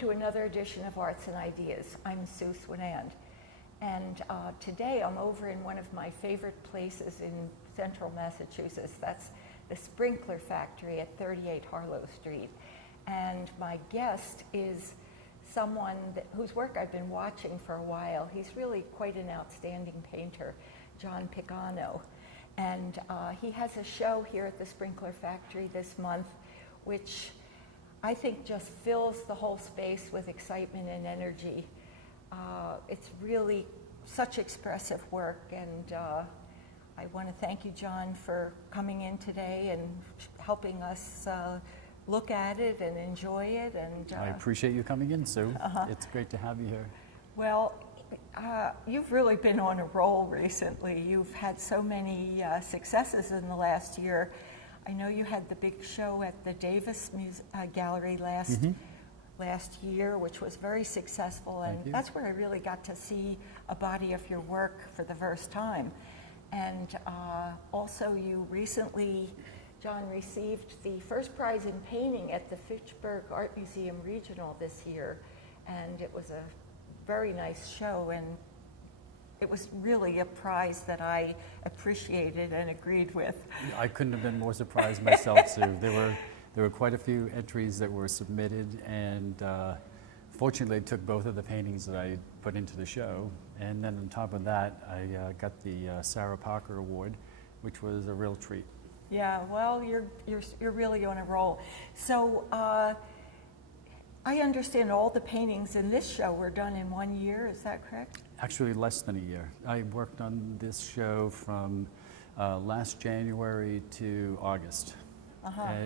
to another edition of Arts and Ideas. I'm Sue Swinand, and today I'm over in one of my favorite places in central Massachusetts. That's the Sprinkler Factory at 38 Harlow Street. And my guest is someone whose work I've been watching for a while. He's really quite an outstanding painter, John Pagano. And he has a show here at the Sprinkler Factory this month, which I think just fills the whole space with excitement and energy. It's really such expressive work, and I want to thank you, John, for coming in today and helping us look at it and enjoy it. And I appreciate you coming in, Sue. It's great to have you here. Well, you've really been on a roll recently. You've had so many successes in the last year. I know you had the big show at the Davis Gallery last year, which was very successful, and that's where I really got to see a body of your work for the first time. And also you recently, John, received the first prize in painting at the Fitchburg Art Museum Regional this year, and it was a very nice show, and it was really a prize that I appreciated and agreed with. I couldn't have been more surprised myself, Sue. There were quite a few entries that were submitted, and fortunately I took both of the paintings that I put into the show, and then on top of that I got the Sarah Parker Award, which was a real treat. Yeah, well, you're really on a roll. So I understand all the paintings in this show were done in 1 year, is that correct? Actually less than a year. I worked on this show from last January to August.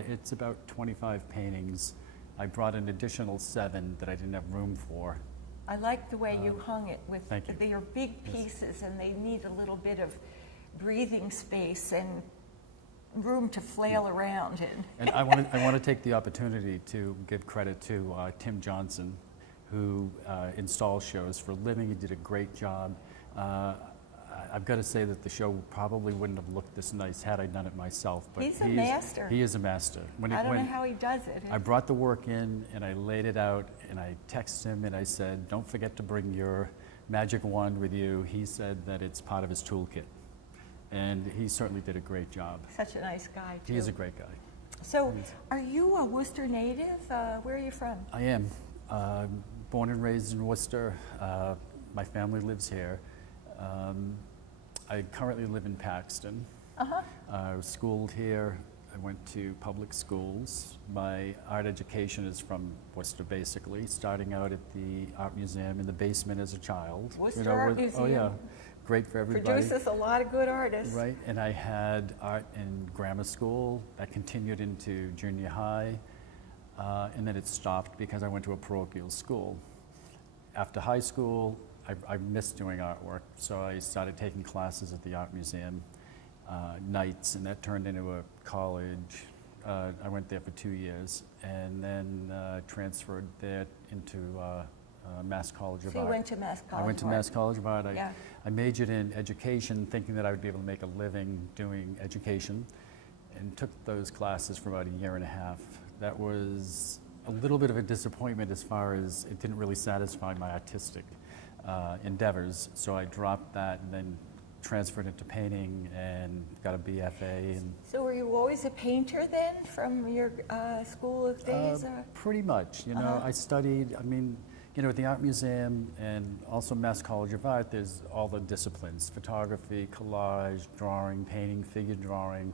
It's about 25 paintings. I brought an additional 7 that I didn't have room for. I like the way you hung it with, they are big pieces, and they need a little bit of breathing space and room to flail around in. And I want to take the opportunity to give credit to Tim Johnson, who installs shows for a living. He did a great job. I've got to say that the show probably wouldn't have looked this nice had I done it myself. But he's a master. He is a master. I don't know how he does it. I brought the work in and I laid it out, and I texted him and I said, don't forget to bring your magic wand with you. He said that it's part of his toolkit. And he certainly did a great job. Such a nice guy, too. He is a great guy. So, are you a Worcester native? Where are you from? I am. Born and raised in Worcester. My family lives here. I currently live in Paxton. I was schooled here. I went to public schools. My art education is from Worcester, basically, starting out at the Art Museum in the basement as a child. Worcester Art Museum. Oh, yeah. Great for everybody. Produces a lot of good artists. Right, and I had art in grammar school. That continued into junior high, and then it stopped because I went to a parochial school. After high school, I missed doing artwork, so I started taking classes at the Art Museum nights, and that turned into a college. I went there for 2 years, and then transferred there into Mass College of Art. So you went to Mass College of Art. I went to Mass College of Art. I majored in education, thinking that I would be able to make a living doing education, and took those classes for about a year and a half. That was a little bit of a disappointment as far as it didn't really satisfy my artistic endeavors, so I dropped that and then transferred into painting and got a BFA. And so were you always a painter then from your school of days? Pretty much. You know, I studied, you know, at the Art Museum and also Mass College of Art, there's all the disciplines: photography, collage, drawing, painting, figure drawing.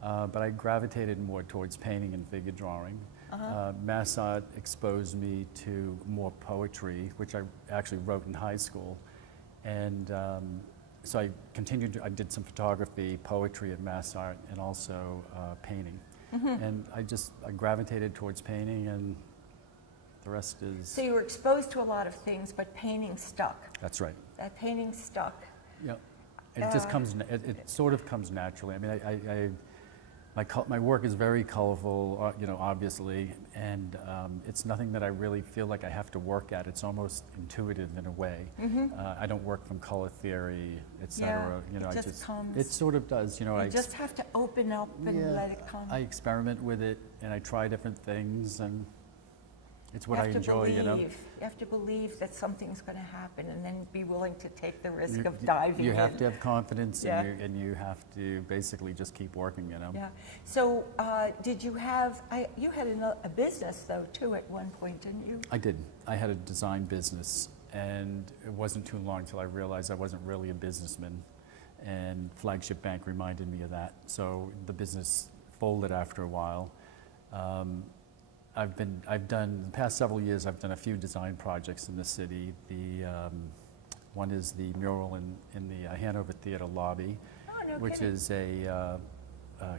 But I gravitated more towards painting and figure drawing. Mass Art exposed me to more poetry, which I actually wrote in high school. And so I continued, I did some photography, poetry at Mass Art, and also painting. And I gravitated towards painting, and the rest is... So you were exposed to a lot of things, but painting stuck. That's right. That painting stuck. Yep. It just comes, it sort of comes naturally. I mean, my work is very colorful, you know, obviously, and it's nothing that I really feel like I have to work at. It's almost intuitive in a way. I don't work from color theory, etc. You know, it sort of does. You know, you just have to open up and let it come. I experiment with it, and I try different things, and It's what I enjoy, you know. You have to believe that something's going to happen, and then be willing to take the risk of diving You in. have to have confidence, Yeah. and you have to basically just keep working, you know. Yeah. So did you have, you had a business though too at one point, didn't you? I did. I had a design business, and it wasn't too long till I realized I wasn't really a businessman, and Flagship Bank reminded me of that. So the business folded after a while. I've done, the past several years, I've done a few design projects in the city. One is the mural in the Hanover Theater lobby, which is a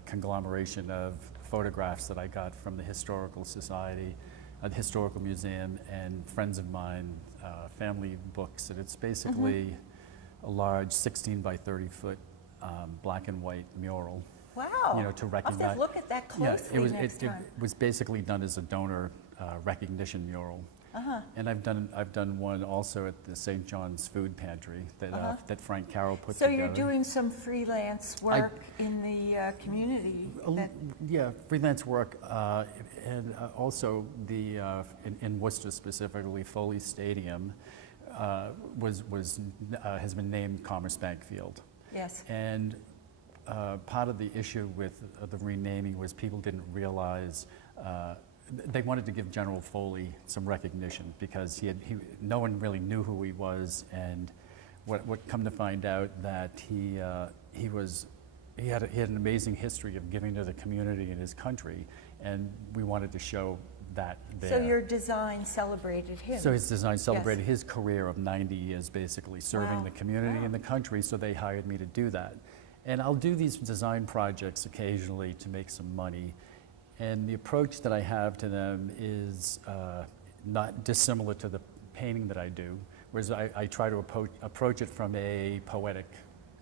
conglomeration of photographs that I got from the Historical Society, the Historical Museum, and friends of mine, family books. And it's basically a large 16 by 30 foot black and white mural. Wow. You know, to recognize. I'll have to look at that closely it was basically done as a donor recognition mural. And I've done one also at the St. John's Food Pantry that Frank Carroll put together. So you're doing some freelance work in the community? Yeah, freelance work, and also in Worcester specifically, Foley Stadium has been named Commerce Bank Field. Yes. And part of the issue with the renaming was people didn't realize they wanted to give General Foley some recognition because no one really knew who he was, and what come to find out that he had an amazing history of giving to the community and his country, and we wanted to show that there. So your design celebrated him. So his design celebrated his career of 90 years basically serving the community and the country, so they hired me to do that. And I'll do these design projects occasionally to make some money. And the approach that I have to them is not dissimilar to the painting that I do, whereas I try to approach it from a poetic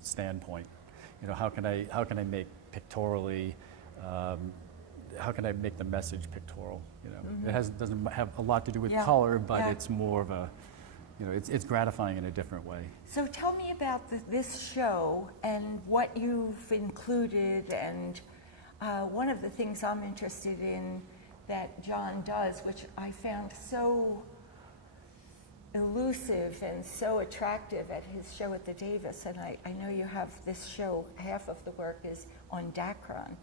standpoint. You know, how can I make pictorially, how can I make the message pictorial? You know, it doesn't have a lot to do with color, but it's more of a, you know, it's gratifying in a different way. So tell me about this show and what you've included, and one of the things I'm interested in that John does, which I found so elusive and so attractive at his show at the Davis, and I know you have this show, half of the work is on Dacron.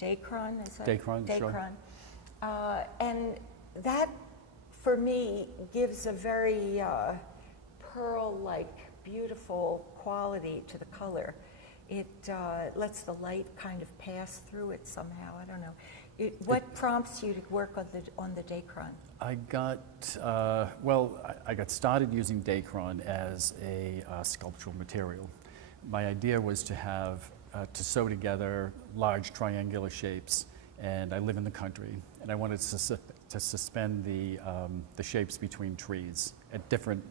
Dacron, is that? Dacron, sure. Dacron. And that, for me, gives a very pearl-like, beautiful quality to the color. It lets the light kind of pass through it somehow. I don't know. What prompts you to work on the Dacron? I got I got started using Dacron as a sculptural material. My idea was to have to sew together large triangular shapes, and I live in the country, and I wanted to suspend the shapes between trees at different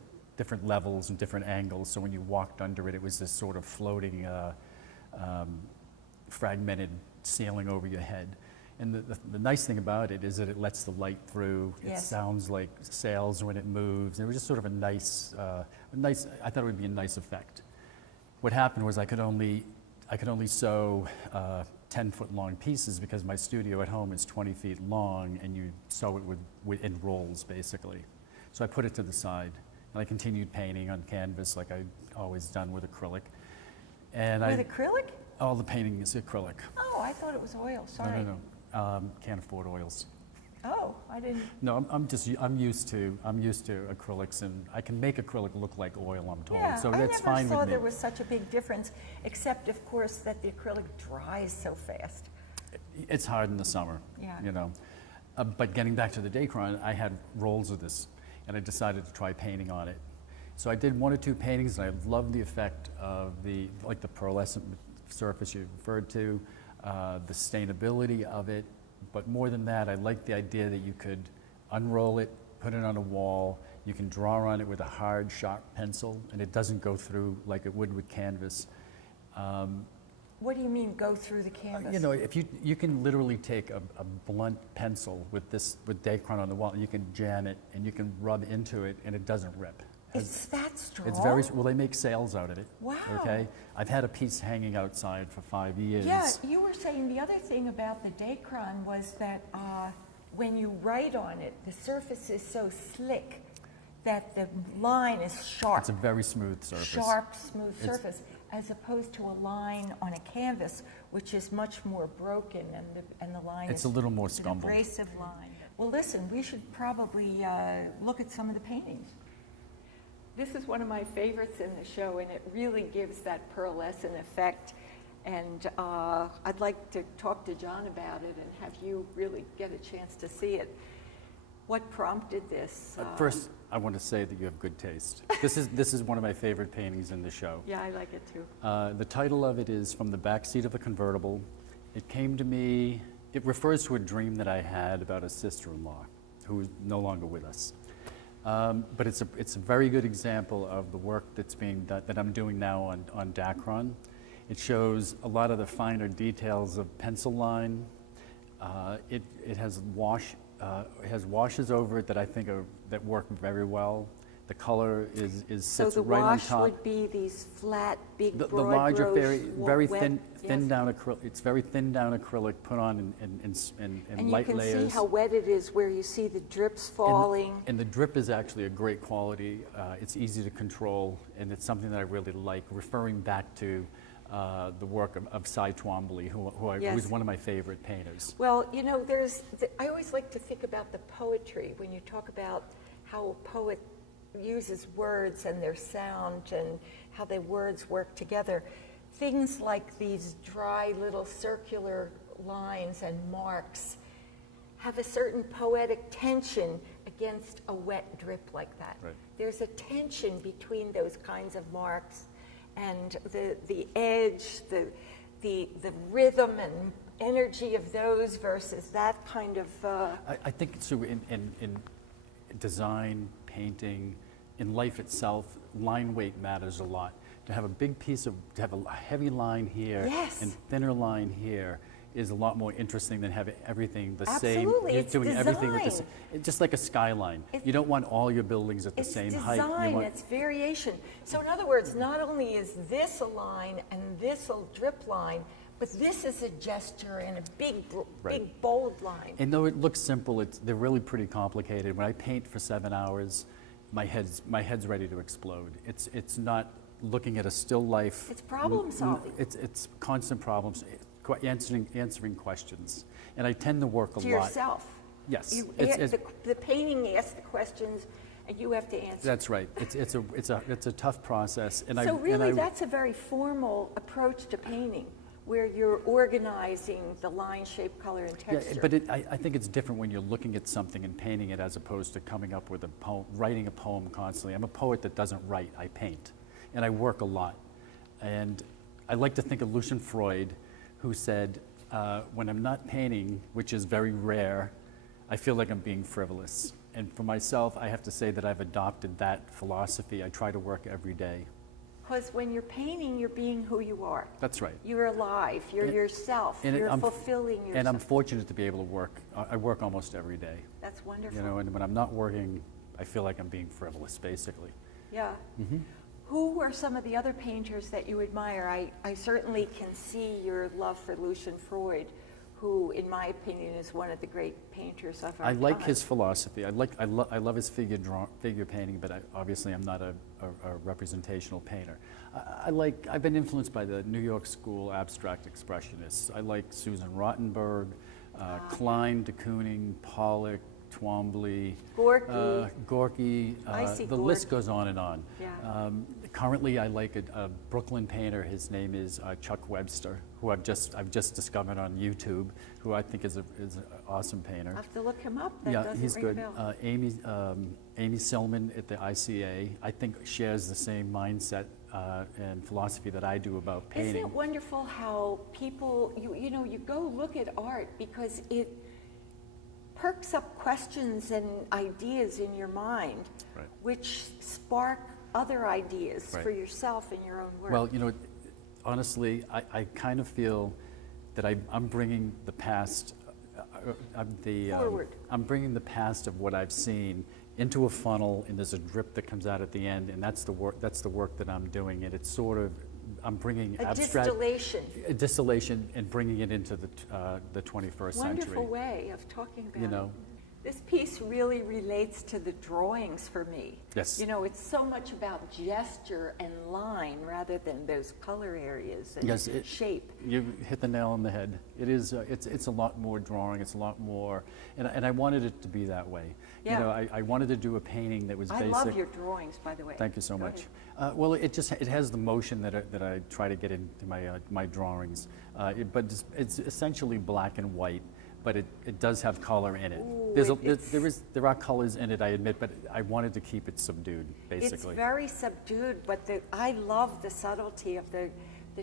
levels and different angles. So when you walked under it, it was this sort of floating, fragmented ceiling over your head. And the nice thing about it is that it lets the light through. It sounds like sails when it moves. And it was just sort of a nice, I thought it would be a nice effect. What happened was I could only sew 10-foot long pieces because my studio at home is 20 feet long, and you sew it in rolls basically. So I put it to the side, and I continued painting on canvas like I'd always done with acrylic. And with acrylic? All the painting is acrylic. Oh, I thought it was oil. Sorry. No. Can't afford oils. Oh, I didn't. No, I'm used to acrylics, and I can make acrylic look like oil, I'm told. Yeah, so that's fine with me. I never saw there was such a big difference, except of course that the acrylic dries so fast. It's hard in the summer, you know. But getting back to the Dacron, I had rolls of this, and I decided to try painting on it. So I did 1 or 2 paintings, and I loved the effect of the pearlescent surface you referred to, the sustainability of it. But more than that, I liked the idea that you could unroll it, put it on a wall, you can draw on it with a hard, sharp pencil, and it doesn't go through like it would with canvas. What do you mean, go through the canvas? You know, if you can literally take a blunt pencil with Dacron on the wall, and you can jam it, and you can rub into it, and it doesn't rip. It's that strong? It's very, well, they make sails out of it. Wow. Okay? I've had a piece hanging outside for 5 years. Yeah, you were saying the other thing about the Dacron was that when you write on it, the surface is so slick that the line is sharp. It's a very smooth surface. Sharp, smooth surface, as opposed to a line on a canvas, which is much more broken, and the line It's is a little more an scumbled. abrasive line. Well, listen, we should probably look at some of the paintings. This is one of my favorites in the show, and it really gives that pearlescent effect. And I'd like to talk to John about it and have you really get a chance to see it. What prompted this? First, I want to say that you have good taste. This is one of my favorite paintings in the show. Yeah, I like it too. The title of it is From the Backseat of a Convertible. It came to me, it refers to a dream that I had about a sister-in-law who is no longer with us. But it's a very good example of the work that's being done, that I'm doing now on Dacron. It shows a lot of the finer details of pencil line. It has washes over it that I think that work very well. The color sits so the right on wash top. would be these flat, big, The broad larger, gross, very wet, thin yes. down acrylic. It's very thin down acrylic, put on in And light you can layers. see how wet it is where you see the drips falling. And the drip is actually a great quality. It's easy to control, and it's something that I really like. Referring back to the work of Cy Twombly, who's one of my favorite painters. Well, you know, I always like to think about the poetry when you talk about how a poet uses words and their sound and how the words work together. Things like these dry little circular lines and marks have a certain poetic tension against a wet drip like that. Right. There's a tension between those kinds of marks and the edge, the rhythm and energy of those versus that kind of. I think so in design, painting, in life itself, line weight matters a lot. To have a heavy line here Yes. and thinner line here is a lot more interesting than having everything the Absolutely, same. it's doing everything with design. just like a skyline. You don't want all your buildings at the same height. You It's design, want- it's variation. So in other words, not only is this a line and this a drip line, but this is a gesture and a big, Right. bold line. And though it looks simple, they're really pretty complicated. When I paint for 7 hours, my head's ready to explode. It's not looking at a still life. It's problem solving. It's constant problems, answering questions. And I tend to work a To lot. yourself. Yes. The painting asks the questions and you have to answer. That's right. It's a tough process. And So really, that's a very formal approach to painting, where you're organizing the line, shape, color, and texture. Yeah, but I think it's different when you're looking at something and painting it as opposed to coming up with a poem, writing a poem constantly. I'm a poet that doesn't write, I paint. And I work a lot. And I like to think of Lucian Freud, who said, when I'm not painting, which is very rare, I feel like I'm being frivolous. And for myself, I have to say that I've adopted that philosophy. I try to work every day. Because when you're painting, you're being who you are. That's right. You're alive. You're yourself. And You're fulfilling yourself. And I'm fortunate to be able to work. I work almost every day. That's wonderful. You know, and when I'm not working, I feel like I'm being frivolous, basically. Yeah. Mm-hmm. Who are some of the other painters that you admire? I certainly can see your love for Lucian Freud, who, in my opinion, is one of the great painters of our I like time. his philosophy. I love his figure painting, but obviously I'm not a representational painter. I've been influenced by the New York School abstract expressionists. I like Susan Rottenberg, Klein, de Kooning, Pollock, Twombly, Gorky. I see the list goes on and on. Yeah. Currently, I like a Brooklyn painter. His name is Chuck Webster, who I've just discovered on YouTube, who I think is an awesome painter. I'll have to look him up. That Yeah, doesn't he's ring a good. bell. Amy Silman at the ICA, I think shares the same mindset and philosophy that I do about painting. Isn't it wonderful how people, you go look at art because it perks up questions and ideas in your mind, Right. which spark other ideas Right. for yourself in your own work. Well, honestly, I kind of feel that I'm bringing the past, Forward. I'm bringing the past of what I've seen into a funnel, and there's a drip that comes out at the end, and that's the work that I'm doing, and it's sort of, I'm bringing a abstract distillation. and bringing it into the 21st century. Wonderful way of talking about You know, it. This piece really relates to the drawings for me. Yes. You know, it's so much about gesture and line rather than those color areas and Yes, shape. You hit the nail on the head. It is. It's a lot more drawing. It's a lot more, and I wanted it to be that way. Yeah. You know, I wanted to do a painting that was I basic. love your drawings, by the way. Thank you so Go much. ahead. Well, it has the motion that I try to get into my drawings, but it's essentially black and white. But it does have color in it. Ooh, There are colors in it, I admit, but I wanted to keep it subdued, basically. It's very subdued, but I love the subtlety of the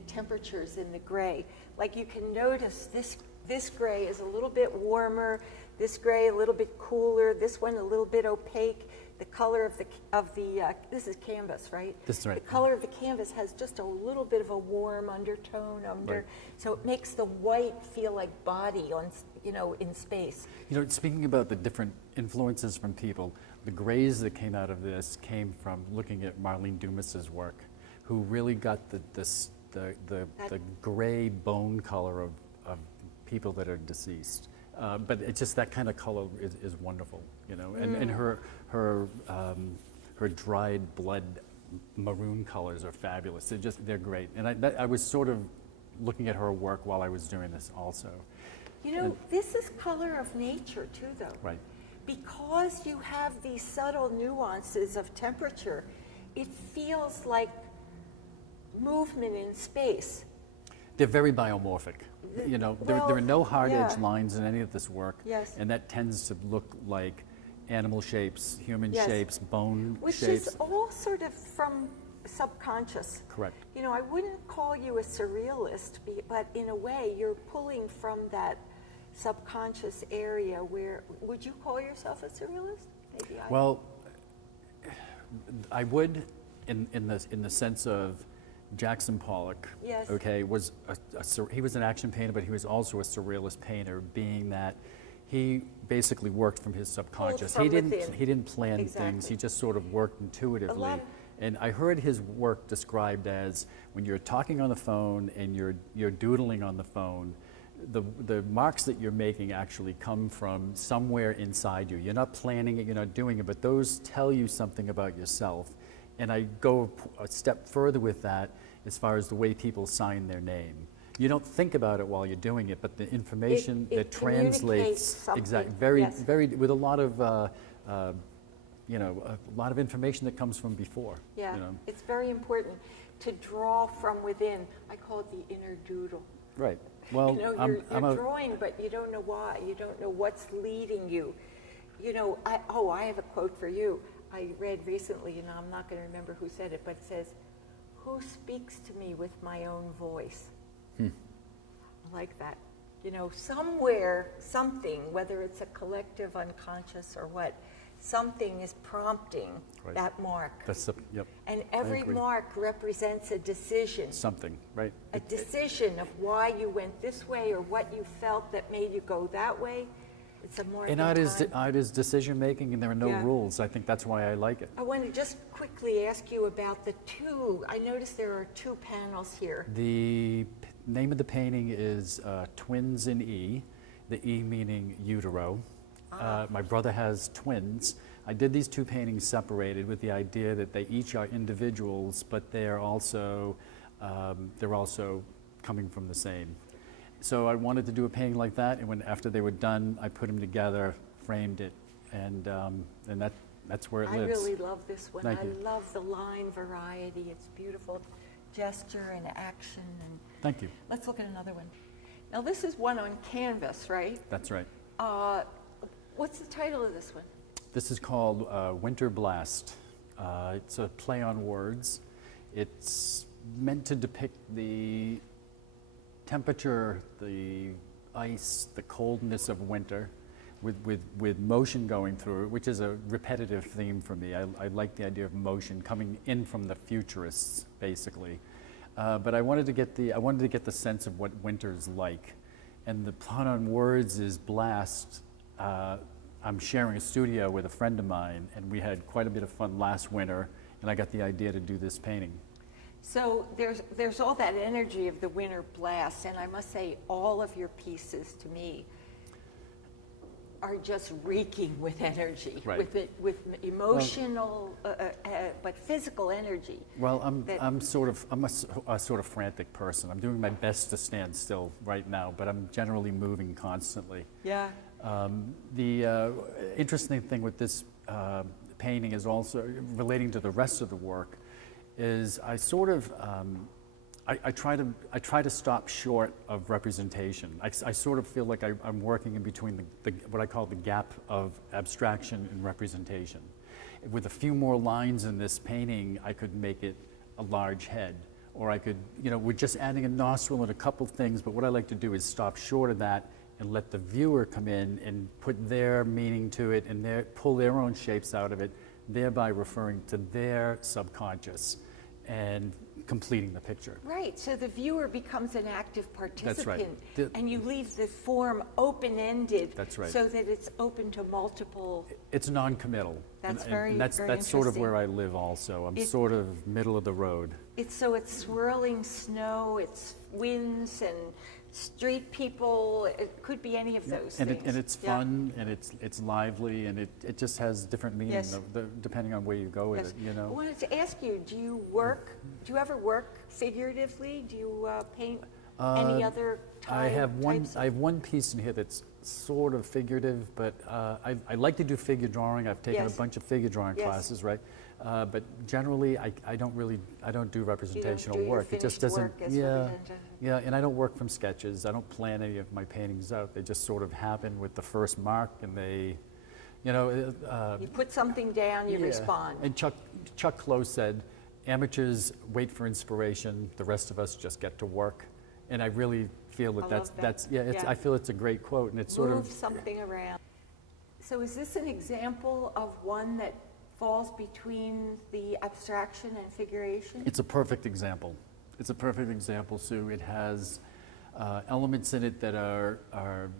temperatures in the gray. Like you can notice this gray is a little bit warmer, this gray a little bit cooler, this one a little bit opaque. The color of the this is canvas, right? That's right. The color of the canvas has just a little bit of a warm undertone under, Right. so it makes the white feel like body on, you know, in space. You know, speaking about the different influences from people, the grays that came out of this came from looking at Marlene Dumas's work, who really got the gray bone color of people that are deceased. But it's just that kind of color is wonderful, you know, and her dried blood maroon colors are fabulous. They're great. And I was sort of looking at her work while I was doing this also. You know, this is color of nature too, though. Right. Because you have these subtle nuances of temperature, it feels like movement in space. They're very biomorphic. You know, there are no hard edge yeah. lines in any of this work. Yes. And that tends to look like animal shapes, human Yes. shapes, bone Which shapes. is all sort of from subconscious. Correct. You know, I wouldn't call you a surrealist, but in a way, you're pulling from that subconscious area where, would you call yourself a surrealist? Maybe I. Well, I would, in the sense of Jackson Pollock. Yes. Okay, he was an action painter, but he was also a surrealist painter, being that he basically worked from his subconscious. From He didn't within. plan things. Exactly. He just sort of worked intuitively. And I heard his work described as when you're talking on the phone and you're doodling on the phone, the marks that you're making actually come from somewhere inside you. You're not planning it, you're not doing it, but those tell you something about yourself. And I go a step further with that as far as the way people sign their name. You don't think about it while you're doing it, but the information It that translates something. exactly Yes. very with a lot of you know, a lot of information that comes from before. Yeah, You know? it's very important to draw from within. I call it the inner doodle. Right. Well, You know, you're drawing, but you don't know why. You don't know what's leading you. You know, I have a quote for you. I read recently, and I'm not going to remember who said it, but it says, "Who speaks to me with my own voice?" I like that. You know, somewhere, something, whether it's a collective unconscious or what, something is prompting Right. that mark. Yep. And every agree. mark represents a decision. Something, right? A decision of why you went this way or what you felt that made you go that way. It's a mark And in art time. is decision making, and there are no Yeah. rules. I think that's why I like it. I want to just quickly ask you about the two. I noticed there are two panels here. The name of the painting is Twins in E, the E meaning utero. My brother has twins. I did these two paintings separated with the idea that they each are individuals, but they're also coming from the same. So I wanted to do a painting like that, and after they were done, I put them together, framed it, and that's where it I lives. really love this one. Thank I you. love the line variety. It's beautiful gesture and action. And Thank you. let's look at another one. Now this is one on canvas, right? That's right. What's the title of this one? This is called Winter Blast. It's a play on words. It's meant to depict the temperature, the ice, the coldness of winter with motion going through it, which is a repetitive theme for me. I like the idea of motion coming in from the futurists, basically. But I wanted to get the sense of what winter's like. And the plot on words is blast. I'm sharing a studio with a friend of mine, and we had quite a bit of fun last winter, and I got the idea to do this painting. So there's all that energy of the winter blast, and I must say all of your pieces to me are just reeking with energy, Right. with emotional, but physical energy. Well, I'm a sort of frantic person. I'm doing my best to stand still right now, but I'm generally moving constantly. Yeah. The interesting thing with this painting is also relating to the rest of the work, is I sort of I try to stop short of representation. I sort of feel like I'm working in between the what I call the gap of abstraction and representation. With a few more lines in this painting, I could make it a large head, or I could, we're just adding a nostril and a couple things, but what I like to do is stop short of that and let the viewer come in and put their meaning to it and pull their own shapes out of it, thereby referring to their subconscious and completing the picture. Right, so the viewer becomes an active participant. That's right. And you leave the form open-ended. That's right. So that it's open to multiple. It's non-committal. That's and very that's interesting. sort of where I live also. I'm sort of middle of the road. It's swirling snow, it's winds and street people, it could be any of those And things. and it's fun, and it's lively, and it just has different meaning Yes. depending on where you go with Yes. it, I wanted to ask you, do you ever work figuratively? Do you paint any other I have types? I have one piece in here that's sort of figurative, but I like to do figure drawing. I've taken Yes. a bunch of figure drawing Yes. classes, right? But generally, I don't do representational do your work. It just finished doesn't. work as Yeah, representation. yeah. And I don't work from sketches. I don't plan any of my paintings out. They just sort of happen with the first mark, and they, You put something down, you yeah. respond. And Chuck Close said, "Amateurs wait for inspiration. The rest of us just get to work." And I really feel I love that. that's yeah. Yeah. I feel it's a great quote, and it's sort Move of something around. So is this an example of one that falls between the abstraction and figuration? It's a perfect example. It's a perfect example, Sue. It has elements in it that are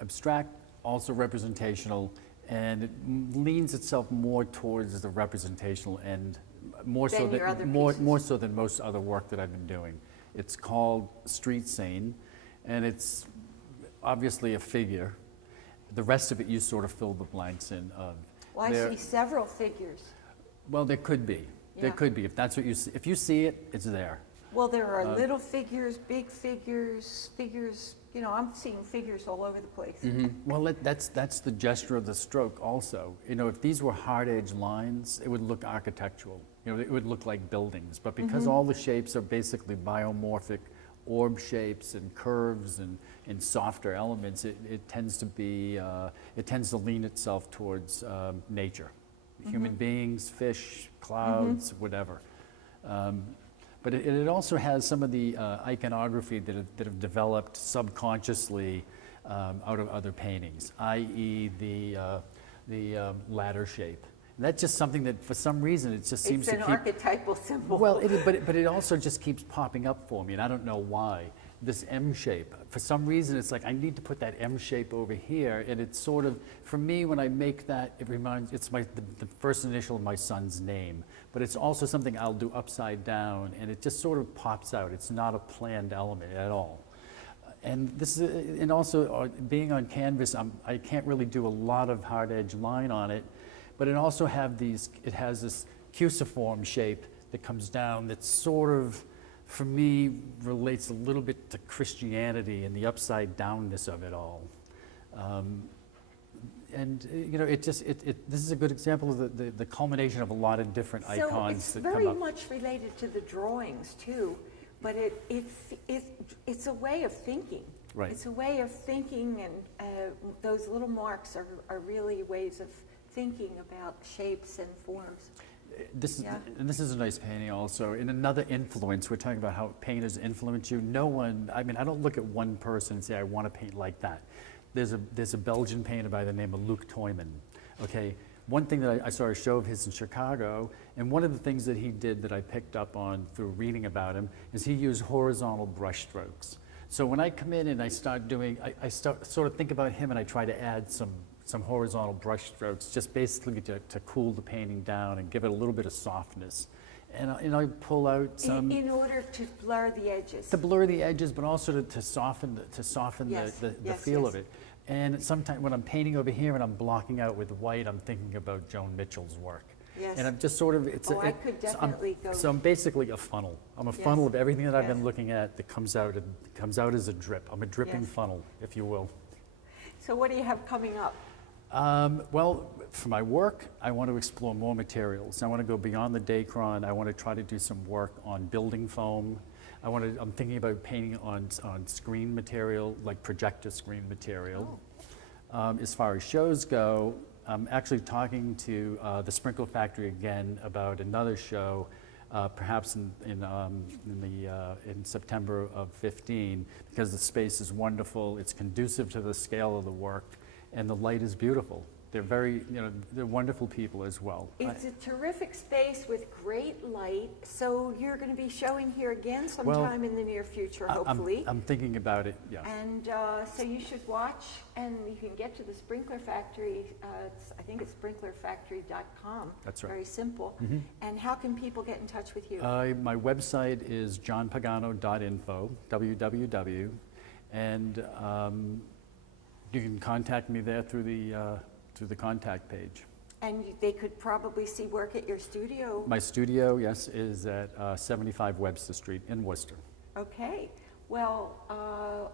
abstract, also representational, and it leans itself more towards the representational end, more so Than your other than pieces. more so than most other work that I've been doing. It's called Street Scene, and it's obviously a figure. The rest of it you sort of fill the blanks in of. Well, I see several figures. Well, there could be. There Yeah. could be. If that's what you see, if you see it, it's there. Well, there are little figures, big figures, I'm seeing figures all over the place. Well, that's the gesture of the stroke also. If these were hard-edged lines, it would look architectural. It would look like buildings. But because all the shapes are basically biomorphic orb shapes and curves and softer elements, it tends to lean itself towards nature. Human beings, fish, clouds, whatever. But it also has some of the iconography that have developed subconsciously out of other paintings, i.e. the ladder shape. And that's just something that, for some reason, it just seems to keep... It's an archetypal symbol. Well, but it also just keeps popping up for me, and I don't know why. This M shape, for some reason, it's like I need to put that M shape over here, and it's sort of, for me, when I make that, it's the first initial of my son's name, but it's also something I'll do upside down, and it just sort of pops out. It's not a planned element at all. And also being on canvas, I can't really do a lot of hard edge line on it, but it also it has this cruciform shape that comes down that sort of, for me, relates a little bit to Christianity and the upside downness of it all. This is a good example of the culmination of a lot of different icons that come up. So it's very much related to the drawings too, but it's a way of thinking. Right. It's a way of thinking, and those little marks are really ways of thinking about shapes and forms. This is a nice painting also. And another influence, we're talking about how painters influence you. I don't look at one person and say, I want to paint like that. There's a Belgian painter by the name of Luc Tuymans. Okay, one thing that I saw a show of his in Chicago, and one of the things that he did that I picked up on through reading about him is he used horizontal brush strokes. So when I come in and I start doing, I start sort of think about him, and I try to add some horizontal brush strokes, just basically to cool the painting down and give it a little bit of softness. and I pull out some In order to blur the edges. to blur the edges, but also to soften Yes, the yes, feel yes. of it. And sometimes when I'm painting over here and I'm blocking out with white, I'm thinking about Joan Mitchell's work. Yes. And I'm just sort of, I could definitely go. So I'm basically a funnel. I'm a Yes. funnel of everything that I've Yes. been looking at that comes out as a drip. I'm a dripping Yes. funnel, if you will. So what do you have coming up? Well, for my work, I want to explore more materials. I want to go beyond the Dacron. I want to try to do some work on building foam. I'm thinking about painting on screen material, like projector screen material. As far as shows go, I'm actually talking to the Sprinkler Factory again about another show, perhaps in September of 15, because the space is wonderful. It's conducive to the scale of the work, and the light is beautiful. They're they're wonderful people as well. It's a terrific space with great light. So you're going to be showing here again sometime in the near future, hopefully. I'm thinking about it, yeah. And so you should watch, and you can get to the Sprinkler Factory. I think it's sprinklerfactory.com. That's right. Very simple. And how can people get in touch with you? My website is johnpagano.info, www, and you can contact me there through the contact page. And they could probably see work at your studio. My studio, yes, is at 75 Webster Street in Worcester. Okay. Well,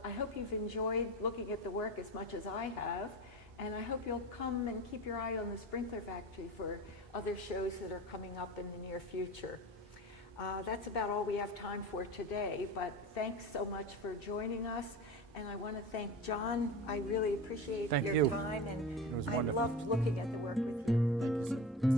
I hope you've enjoyed looking at the work as much as I have, and I hope you'll come and keep your eye on the Sprinkler Factory for other shows that are coming up in the near future. That's about all we have time for today, but thanks so much for joining us. And I want to thank John. I really appreciate your time, and It was I wonderful. loved looking at the work with you. Thank you so much.